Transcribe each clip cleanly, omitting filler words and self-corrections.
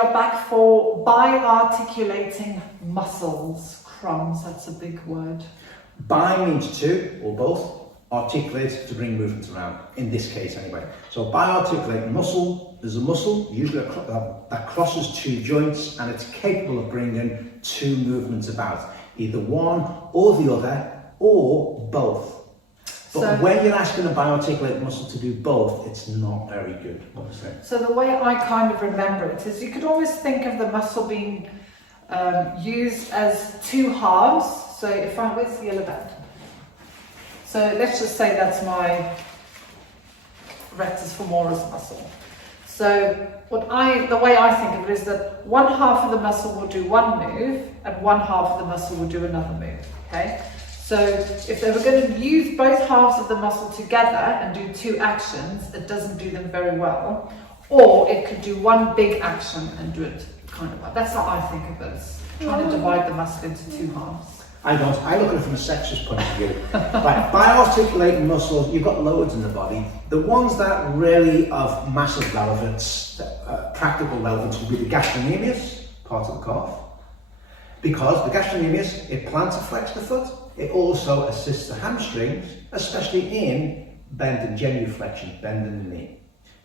are back for bi-articulating muscles. Crumbs, that's a big word. Bi means two or both. Articulate to bring movement around, in this case anyway. So bi-articulating muscle is a muscle, usually that crosses two joints, and it's capable of bringing two movements about, either one or the other, or both. But so, when you're asking a bi-articulating muscle to do both, it's not very good, obviously. So the way I kind of remember it is you could always think of the muscle being used as two halves. So if I, where's the yellow band? So let's just say that's my rectus femoris muscle. So the way I think of it is that one half of the muscle will do one move and one half of the muscle will do another move, okay? So if they were going to use both halves of the muscle together and do two actions, it doesn't do them very well. Or it could do one big action and do it kind of well. That's how I think of it, as trying to divide the muscle into two halves. I don't. I look at it from a sexist point of view. By articulating muscles, you've got loads in the body. The ones that really of massive relevance, practical relevance, would be the gastrocnemius, part of the calf. Because the gastrocnemius, it plantar flex the foot. It also assists the hamstrings, especially in bending, genuflexion, bending the knee.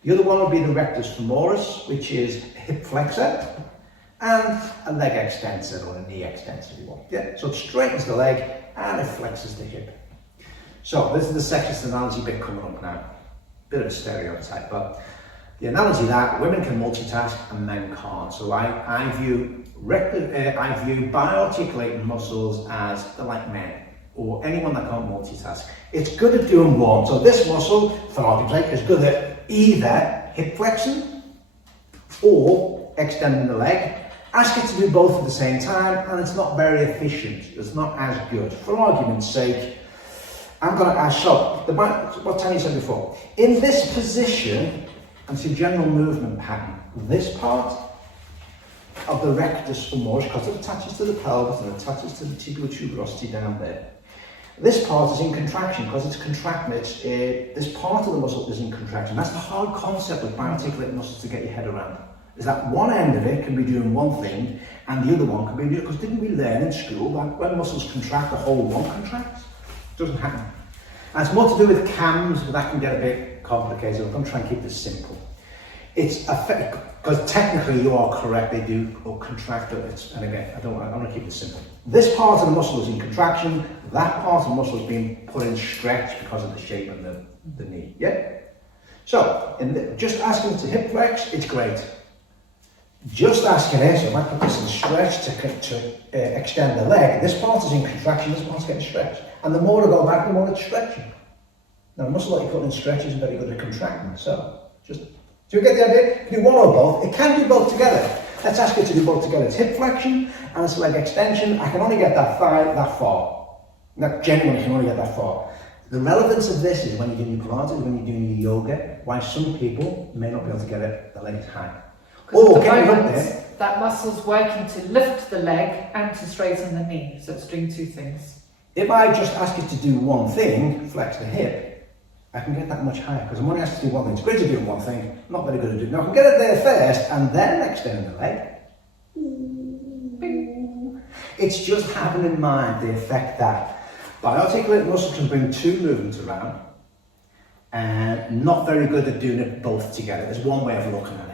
The other one would be the rectus femoris, which is a hip flexor, and a leg extensor or a knee extensor if you want. Yeah, so it straightens the leg and it flexes the hip. So this is the sexist analogy bit coming up now. Bit of a stereotype, but the analogy that women can multitask and men can't. So I view bi-articulating muscles as they're like men or anyone that can't multitask. It's good at doing one. So this muscle, for argument's sake, is good at either hip flexing or extending the leg. Ask it to do both at the same time, and it's not very efficient. It's not as good. For argument's sake, I'm going to ask, so, what Tanya said before, in this position, and it's a general movement pattern, this part of the rectus femoris, because it attaches to the pelvis and attaches to the tibial tuberosity down there, this part is in contraction because it's contracting. This part of the muscle is in contraction. That's the hard concept with bi-articulating muscles to get your head around. Is that one end of it can be doing one thing and the other one can be doing, because didn't we learn in school that when muscles contract, the whole one contracts? It doesn't happen. And it's more to do with cams, but that can get a bit complicated. I'm going to try and keep this simple. It's because technically you are correct, they do or contract, and again, I want to keep it simple. This part of the muscle is in contraction, that part of the muscle is being put in stretch because of the shape of the knee, yeah? So, just asking to hip flex, it's great. Just asking it, so if I put this in stretch to extend the leg, this part is in contraction, this part's getting stretched. And the more I go back, the more it's stretching. Now, a muscle that you put in stretch isn't very good at contracting, so just, do you get the idea? You can do one or both. It can do both together. Let's ask it to do both together. It's hip flexion and it's leg extension. I can only get that thigh that far. That genuinely can only get that far. The relevance of this is when you're doing your Pilates, when you're doing your yoga, why some people may not be able to get it, the legs high. Or get up there. That muscle's working to lift the leg and to straighten the knee, so it's doing two things. If I just ask it to do one thing, flex the hip, I can get that much higher, because I'm only asked to do one thing. It's great to do one thing, not very good at doing it. Now I can get it there first and then extend the leg. Bing. It's just having in mind the effect that bi-articulating muscles can bring two movements around and not very good at doing it both together. There's one way of looking at it.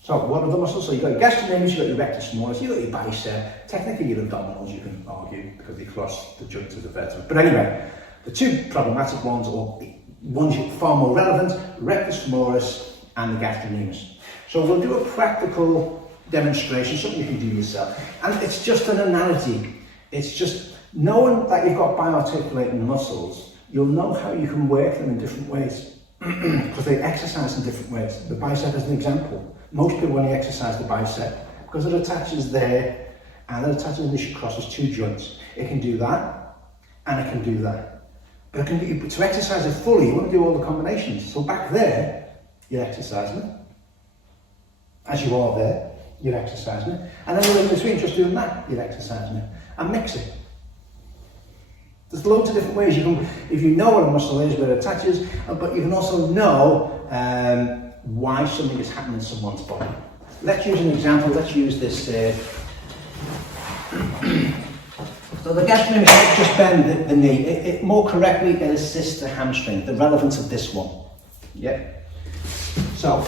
So what are the muscles? So you've got your gastrocnemius, you've got your rectus femoris, you've got your bicep, technically your abdominals, you can argue, because they cross the joints of the vertebrae. But anyway, the two problematic ones, or ones far more relevant, rectus femoris and the gastrocnemius. So we'll do a practical demonstration, something you can do yourself. And it's just an analogy. It's just knowing that you've got bi-articulating muscles, you'll know how you can work them in different ways. Because they exercise in different ways. The bicep is an example. Most people only exercise the bicep because it attaches there and it attaches initially crosses two joints. It can do that and it can do that. But it can do, to exercise it fully, you want to do all the combinations. So back there, you're exercising it. As you are there, you're exercising it. And then in between, just doing that, you're exercising it. And mix it. There's loads of different ways you can, if you know what a muscle is, where it attaches, but you can also know why something is happening in someone's body. let's use an example. Let's use this. So the gastrocnemius helps just bend the knee. It more correctly, it assists the hamstring. The relevance of this one. Yeah. So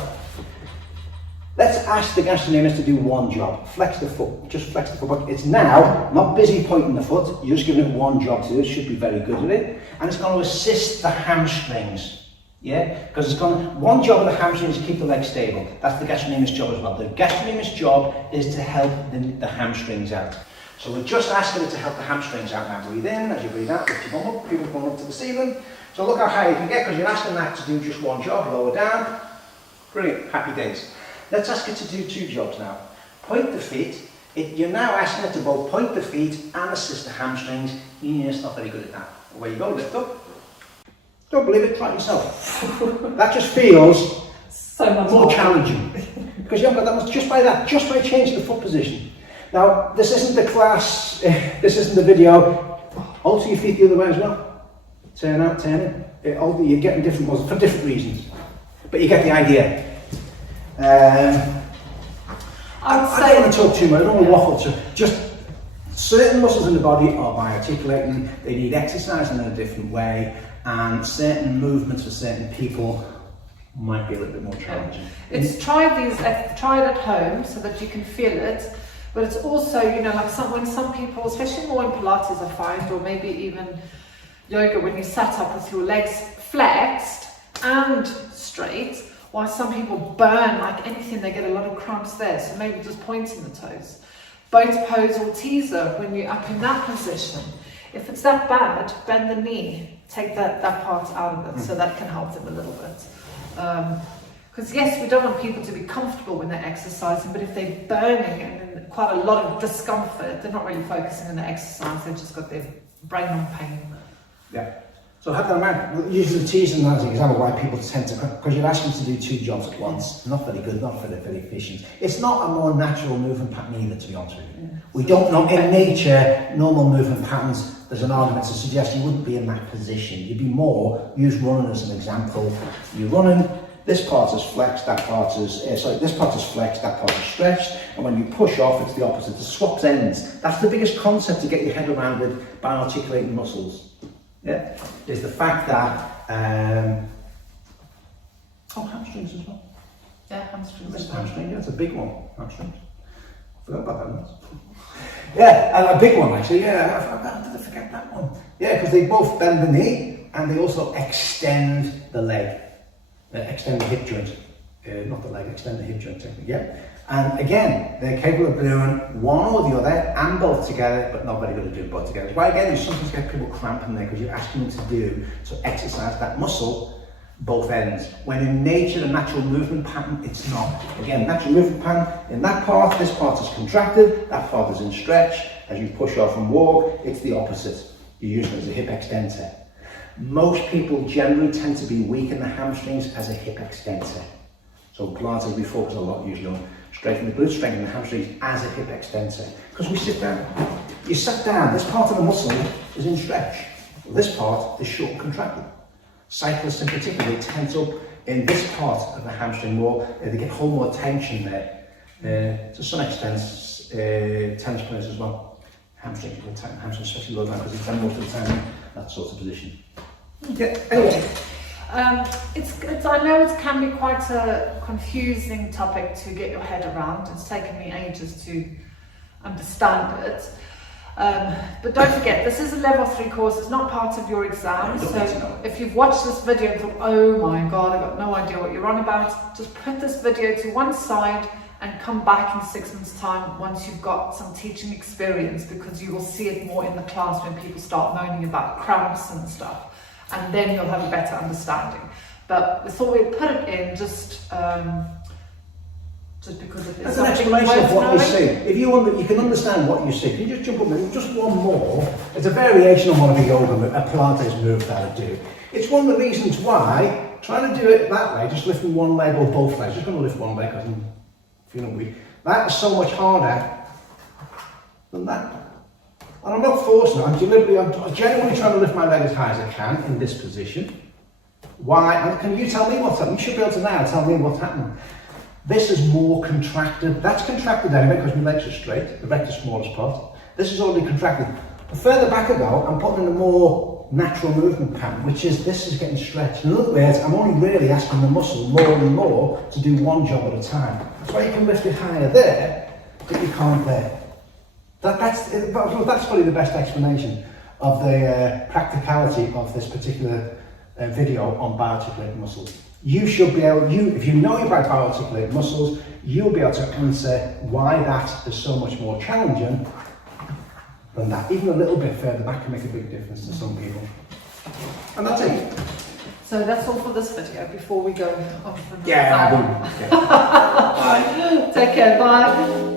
let's ask the gastrocnemius to do one job. Flex the foot. Just flex the foot. But it's now not busy pointing the foot. You're just giving it one job to do. It should be very good at it, and it's going to assist the hamstrings. Yeah, because it's going. One job of the hamstrings is to keep the leg stable. That's the gastrocnemius job as well. The gastrocnemius job is to help the hamstrings out. So we're just asking it to help the hamstrings out now. Breathe in, as you breathe out, lift your bum up, people going up to the ceiling. So look how high you can get, because you're asking that to do just one job, lower down. Brilliant, happy days. Let's ask it to do two jobs now. Point the feet. You're now asking it to both point the feet and assist the hamstrings. Yeah, it's not very good at that. Away you go, lift up. Don't believe it, try it yourself. That just feels so much more challenging. Because you haven't got that much, just by changing the foot position. Now, this isn't the class, this isn't the video. Alter your feet the other way as well. Turn out, turn in. You're getting different muscles for different reasons. But you get the idea. I don't want to talk too much, I don't want to waffle too. Just certain muscles in the body are by articulating, they need exercising in a different way, and certain movements for certain people might be a little bit more challenging. It's try it at home so that you can feel it. But it's also, you know, like when some people, especially more in Pilates I find, or maybe even yoga, when you sat up with your legs flexed and straight, while some people burn like anything, they get a lot of cramps there. So maybe just pointing the toes. Boat pose or teaser, when you're up in that position. If it's that bad, bend the knee, take that part out of it, so that can help them a little bit. Because yes, we don't want people to be comfortable when they're exercising, but if they're burning and in quite a lot of discomfort, they're not really focusing on the exercise, they've just got their brain on pain. Yeah. So have that in mind. Using the teasing as an example why people tend to, because you're asking to do two jobs at once. Not very good, not very efficient. It's not a more natural movement pattern either, to be honest with you. Yeah. We don't know, in nature, normal movement patterns, there's an argument to suggest you wouldn't be in that position. You'd be more, use running as an example. You're running, this part is flexed, that part is, this part is flexed, that part is stretched, and when you push off, it's the opposite. It swaps ends. That's the biggest concept to get your head around with by articulating muscles. Yeah, is the fact that hamstrings as well. Yeah, hamstrings. Missed hamstring, yeah, it's a big one. Hamstrings. I forgot about that one. Yeah, a big one actually. Yeah, how did I forget that one? Yeah, because they both bend the knee and they also extend the leg, extend the hip joint. Not the leg, extend the hip joint technically. Yeah. And again, they're capable of doing one or the other and both together, but not very good at doing both together. Why again, you sometimes get people cramping there because you're asking them to exercise that muscle, both ends. When in nature, a natural movement pattern, it's not. Again, natural movement pattern, in that part, this part is contracted, that part is in stretch. As you push off and walk, it's the opposite. You use it as a hip extensor. Most people generally tend to be weak in the hamstrings as a hip extensor. So Pilates, we focus a lot usually on strengthening the glutes, strengthening the hamstrings as a hip extensor. Because we sit down. You sat down, this part of the muscle is in stretch. This part is short and contracted. Cyclists in particular, they tense up in this part of the hamstring more, they get hold more tension there. To some extent, tennis players as well. Hamstrings, especially low down, because they tend most of the time in that sort of position. Yeah, anyway. I know it can be quite a confusing topic to get your head around. It's taken me ages to understand it. But don't forget, this is a level 3 course, it's not part of your exam. So if you've watched this video and thought, oh my God, I've got no idea what you're on about, just put this video to one side and come back in 6 months' time once you've got some teaching experience, because you will see it more in the class when people start moaning about cramps and stuff. And then you'll have a better understanding. But we thought we'd put it in just because it is that's an explanation of what you see. If you can understand what you see, can you just jump up and just one more? It's a variation on one of the yoga, a Pilates move that I do. It's one of the reasons why trying to do it that way, just lifting one leg or both legs, just going to lift one leg because I'm feeling weak. That is so much harder than that. And I'm not forcing it, I'm genuinely trying to lift my leg as high as I can in this position. Why? And can you tell me what's happening? You should be able to now tell me what's happening. This is more contracted. That's contracted anyway because my legs are straight. The rectus smallest part. This is already contracted. The further back I go, I'm putting in a more natural movement pattern, which is this is getting stretched. In other words, I'm only really asking the muscle more and more to do one job at a time. That's why you can lift it higher there, but you can't there. That's probably the best explanation of the practicality of this particular video on biarticulated muscles. You should be able, if you know about biarticulated muscles, you'll be able to answer why that is so much more challenging than that. Even a little bit further back can make a big difference to some people. And that's it. So that's all for this video before we go on for Yeah, Take care, bye.